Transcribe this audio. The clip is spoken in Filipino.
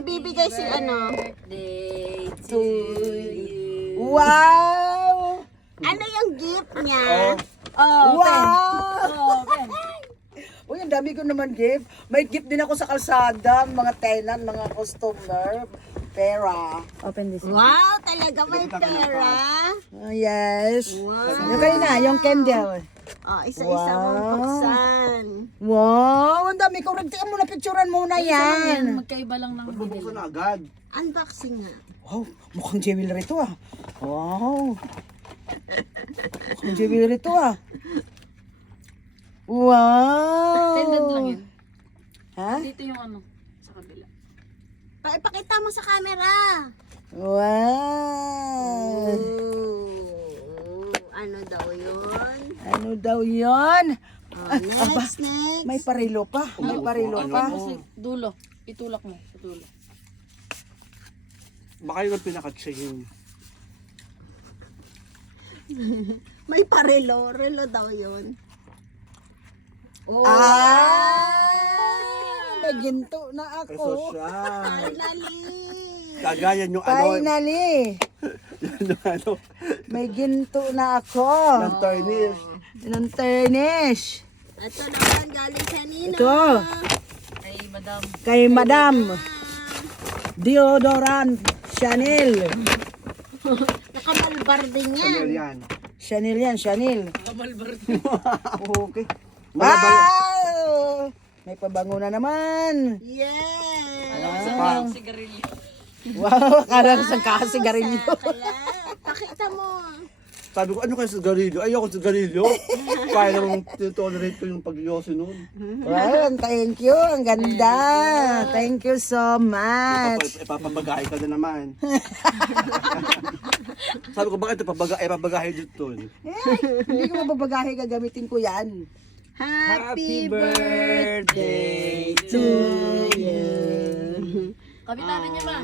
May bibigay si ano. Birthday To to you. Wow! Ano yung gift niya? Oh, Wow! Oh, Ben. Uy, ang dami ko naman gift. May gift din ako sa kalsada, mga tenant, mga customer. Pera. Open this. Wow, talaga may pera. Yes. Wow. Yung kanina, yung candle. Oh, isa-isa mong Wow. buksan. Wow, ang dami ko. Tignan mo na, picturean muna yan. Magkaiba lang ng Bubuksan na agad. Unboxing nga. Wow, mukhang jewelry to ah. Wow. Mukhang jewelry to ah. Wow. Tended lang yan. Ha? Dito yung ano, sa kabila. Ipakita mo sa camera. Wow. Ooh, ano daw yun? Ano daw yon? Oh, next. May parilo pa. May parilo pa. Kasi dulo. Itulak mo. Sa dulo. Baka yun ang pinaka-chain. May parelo. Relo daw yun. Oh, May ginto na Ay, ako. social. finally. Kagayan yung ano. Finally. Yung ano. May ginto na ako. Ng tarnish. Ng tarnish. Ito naman galing kanino? Ito. Kay Madam. Kay Madam. Deodorant. Chanel. Nakamalbar din yan. Ano yan? Chanel yan, Chanel. Kamalbar. Okay. Malabal. Wow! May pabango na naman. Yes. Wow. Sigarilyo. Wow, akala ko sa kasigarilyo. Kaya, pakita mo. Sabi ko, ano kayo sa garilyo? Ayoko sa garilyo. Kaya naman tolerate ko yung pag-yosi noon. Wow, thank you. Ang ganda. Thank you so much. Ipapabagahe ka na naman. Sabi ko, bakit ipapabagahe dito? Hindi ko mababagahe, gagamitin ko yan. Happy birthday to you. Kabitan niya ba?